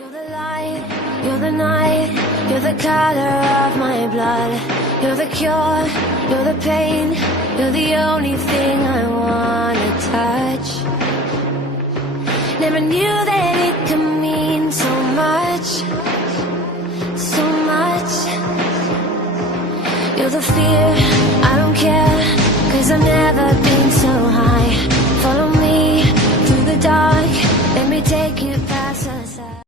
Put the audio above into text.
You're the light, you're the night, you're the color of my blood. You're the cure, you're the pain, you're the only thing I wanna touch. Never knew that it could mean so much, so much. You're the fear,